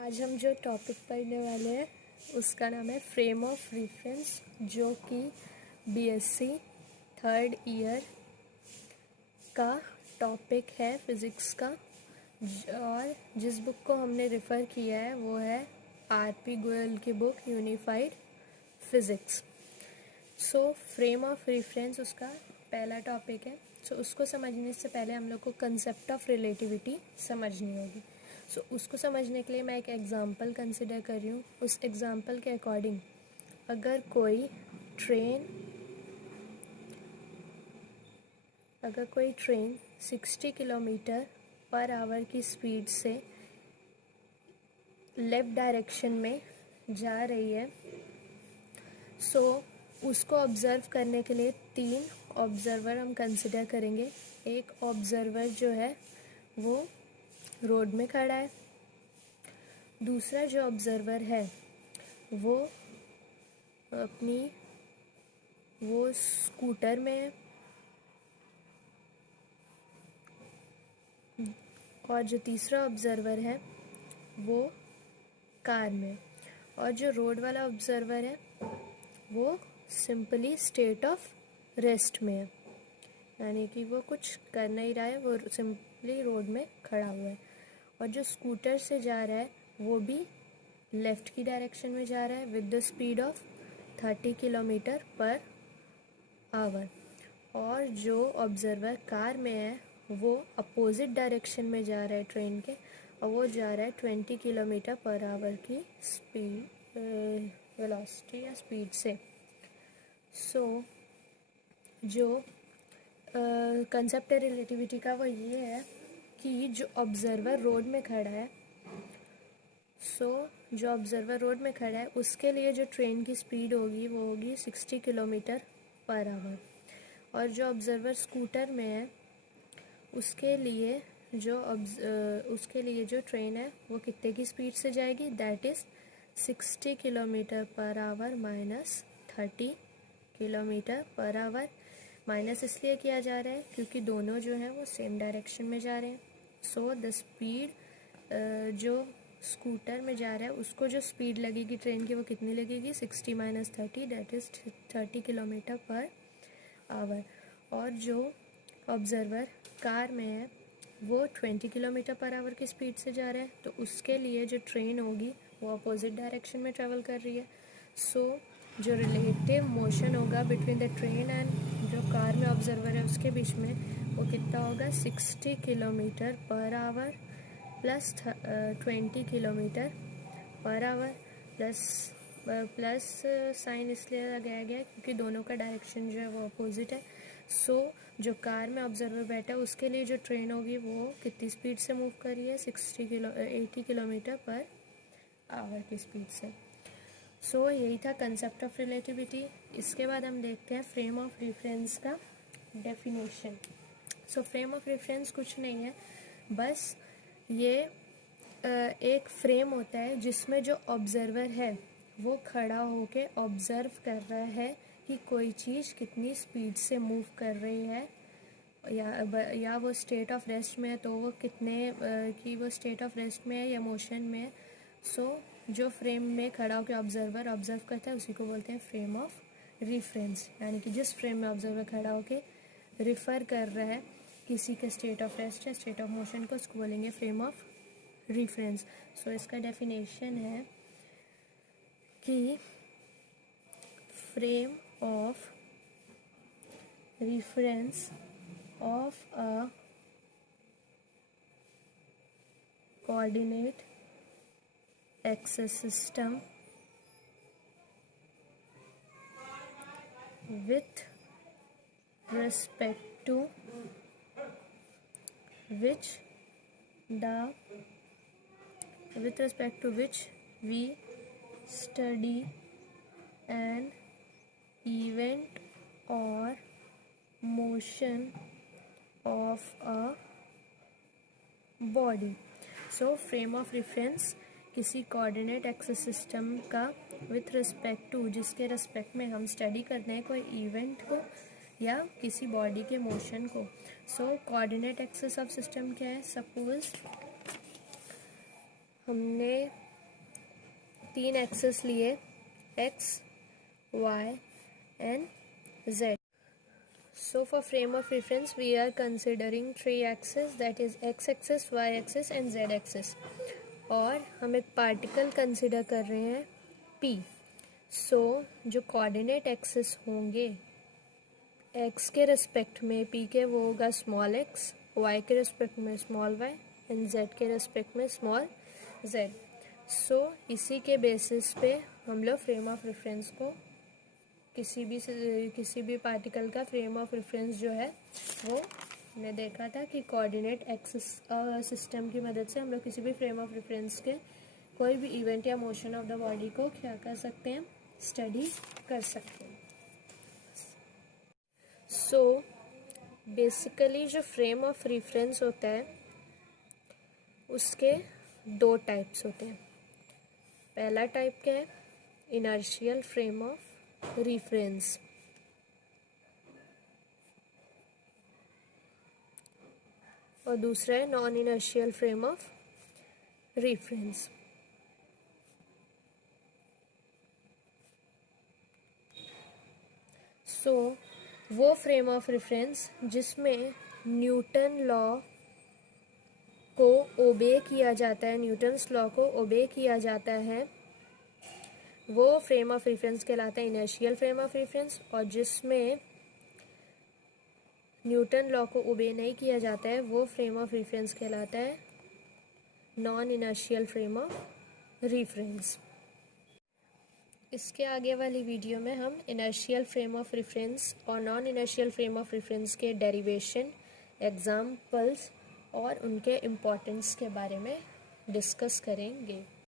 आज हम जो टॉपिक पढ़ने वाले हैं उसका नाम है फ्रेम ऑफ रेफरेंस, जो कि बीएससी थर्ड ईयर का टॉपिक है फिज़िक्स का। और जिस बुक को हमने रेफ़र किया है वो है आरपी गोयल की book unified physics. So frame of reference उसका पहला टॉपिक है। सो उसको समझने से पहले हम लोग को कंसेप्ट ऑफ रिलेटिविटी समझनी होगी। सो उसको समझने के लिए मैं एक एग्ज़ाम्पल कंसिडर कर रही हूँ। उस एग्ज़ाम्पल के अकॉर्डिंग अगर कोई ट्रेन 60 किलोमीटर पर आवर की स्पीड से लेफ़्ट डायरेक्शन में जा रही है, सो उसको ऑब्ज़र्व करने के लिए 3 ऑब्ज़र्वर हम कंसिडर करेंगे। एक ऑब्ज़र्वर जो है वो रोड में खड़ा है, दूसरा जो ऑब्ज़र्वर है वो स्कूटर में है, और जो तीसरा ऑब्ज़र्वर है वो कार में, और जो रोड वाला ऑब्ज़र्वर है वो सिंपली स्टेट ऑफ रेस्ट में है, यानी कि वो कुछ कर नहीं रहा है, वो सिंपली रोड में खड़ा हुआ है। और जो स्कूटर से जा रहा है वो भी लेफ़्ट की डायरेक्शन में जा रहा है with the speed of 30 kilometre per hour. और जो ऑब्ज़र्वर कार में है वो अपोजिट डायरेक्शन में जा रहा है ट्रेन के, और वो जा रहा है 20 किलोमीटर पर आवर की स्पीड वेलोसिटी या स्पीड से। सो जो कंसेप्ट है रिलेटिविटी का वो ये है कि जो ऑब्ज़र्वर रोड में खड़ा है, जो ऑब्ज़र्वर रोड में खड़ा है उसके लिए जो ट्रेन की स्पीड होगी वो होगी 60 किलोमीटर पर आवर। और जो ऑब्ज़र्वर स्कूटर में है उसके लिए जो ट्रेन है वो कितने की स्पीड से जाएगी, that is 60 kilometre per hour minus 30 kilometre per hour. Minus इसलिए किया जा रहा है क्योंकि दोनों जो हैं वो सेम डायरेक्शन में जा रहे हैं। सो द स्पीड जो स्कूटर में जा रहा है उसको जो स्पीड लगेगी ट्रेन की वो कितनी लगेगी, 60 minus 30 that is 30 kilometre per hour. और जो ऑब्ज़र्वर कार में है वो 20 किलोमीटर पर आवर की स्पीड से जा रहा है, तो उसके लिए जो ट्रेन होगी वो अपोजिट डायरेक्शन में ट्रेवल कर रही है। सो जो रिलेटिव मोशन होगा बिटवीन द ट्रेन एंड जो कार में ऑब्ज़र्वर है उसके बीच में वो कितना होगा, 60 kilometre per hour plus 20 kilometre per hour plus sign इसलिए लगाया गया क्योंकि दोनों का डायरेक्शन जो है वो अपोजिट है। सो जो कार में ऑब्ज़र्वर बैठा है उसके लिए जो ट्रेन होगी वो कितनी स्पीड से मूव कर रही है, 80 किलोमीटर पर आवर की स्पीड से। सो यही था कंसेप्ट ऑफ रिलेटिविटी। इसके बाद हम देखते हैं फ्रेम ऑफ रेफरेंस का definition. So frame of reference कुछ नहीं है, बस ये एक फ्रेम होता है जिसमें जो ऑब्ज़र्वर है वो खड़ा होके ऑब्ज़र्व कर रहा है कि कोई चीज़ कितनी स्पीड से मूव कर रही है, या वो स्टेट ऑफ रेस्ट में है तो वो कितने कि वो स्टेट ऑफ रेस्ट में है या मोशन में है। सो जो फ्रेम में खड़ा होकर ऑब्ज़र्वर ऑब्ज़र्व करता है उसी को बोलते हैं फ्रेम ऑफ रेफरेंस, यानी कि जिस फ्रेम में ऑब्ज़र्वर खड़ा होकर रिफ़र कर रहा है किसी के स्टेट ऑफ रेस्ट या स्टेट ऑफ मोशन को, उसको बोलेंगे फ्रेम ऑफ रेफरेंस। सो इसका डेफिनेशन है कि frame of reference of a coordinate axis system with respect to which we study an event or motion of a body। So frame of reference किसी coordinate axis system का with respect to, जिसके respect में हम study करते हैं कोई event को या किसी बॉडी के मोशन को। सो कोऑर्डिनेट एक्सिस ऑफ सिस्टम क्या है, सपोज हमने तीन एक्सेस लिए, x, y and z. So for frame of reference we are considering three axes, that is x axis, y axis and z axis. और हम एक पार्टिकल कंसिडर कर रहे हैं p. सो जो कोऑर्डिनेट एक्सिस होंगे x के रिस्पेक्ट में p के, वो होगा स्मॉल x, y के रिस्पेक्ट में स्मॉल y एंड z के रिस्पेक्ट में स्मॉल z. सो इसी के बेसिस पे हम लोग फ्रेम ऑफ रेफरेंस को किसी भी पार्टिकल का फ्रेम ऑफ रेफरेंस जो है वो हमने देखा था कि कोऑर्डिनेट एक्सिस सिस्टम की मदद से हम लोग किसी भी फ्रेम ऑफ रेफरेंस के कोई भी इवेंट या मोशन ऑफ द बॉडी को क्या कर सकते हैं, स्टडी कर सकते हैं. सो बेसिकली जो फ्रेम ऑफ रेफरेंस होता है उसके दो टाइप्स होते हैं. पहला टाइप क्या है, इनर्शियल फ्रेम ऑफ रेफरेंस. और दूसरा है non inertial frame of reference. So वो फ्रेम ऑफ रेफरेंस जिसमें न्यूटन लॉ को ओबे किया जाता है, न्यूटन्स लॉ को ओबे किया जाता है, वो फ्रेम ऑफ रेफरेंस कहलाता है इनर्शियल फ्रेम ऑफ रेफरेंस. और जिसमें न्यूटन लॉ को ओबे नहीं किया जाता है वो फ्रेम ऑफ रेफरेंस कहलाता है non inertial frame of reference. इसके आगे वाली वीडियो में हम इनर्शियल फ्रेम ऑफ रेफरेंस और non inertial frame of reference के डेरिवेशन, एग्जाम्पल्स और उनके इम्पोर्टेंस के बारे में डिस्कस करेंगे.